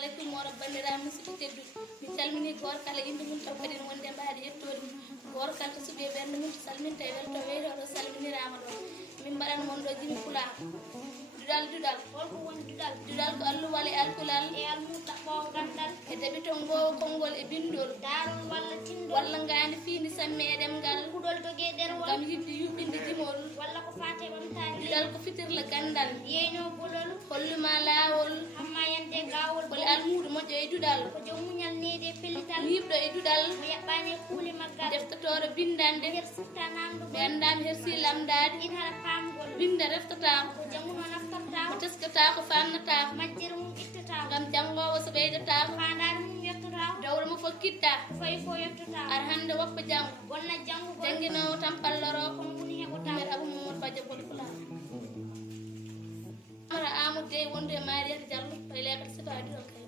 aleykum wara bandiraɓe musidɓe tedduɓe min calmini goto kala inde mum taw kadi wonde mbaadi yettode goto kala to suuɓe ɓerde mum to salminta e welto weytoɗo salminirama ɗo min mbaɗan won ɗo jimi pulako dudal holko woni dudal ko alluwal e alkulal e almuta ɓowo gandal e deɓiton gowo konngol e bindol darol walla tindol walla ngandi fiindi samme e ɗemgal kuɗol dogue ɗerwol gam yibde yuɓɓinde jimol walla ko fate ɓamtani dudal ko fitirla gandal yeyno bolol holluma lawol hamma yande gawol kole almudo moƴƴo e dudal ko joom muñal nede e pellital yibɗo e dudal mo yaɓɓani e kuule maggal deftotoro bindande her sifta namdo ɓe andami her si lamdade in haɗa famgol binda reftatako ko janguno naftortako ko teskatako famnatako majjere mum ittata gam jangowo so ɓeydata fandare mum yettotako dawol mo fokkitta fayi fo yettota ar hande woppa janggo wonna janggo jangguinowo tan palloro ko mum heɓota mbeɗa abou mamadou badja bol fulaa amara amadou dey wonde e mariata diallo e lekata sifa dudal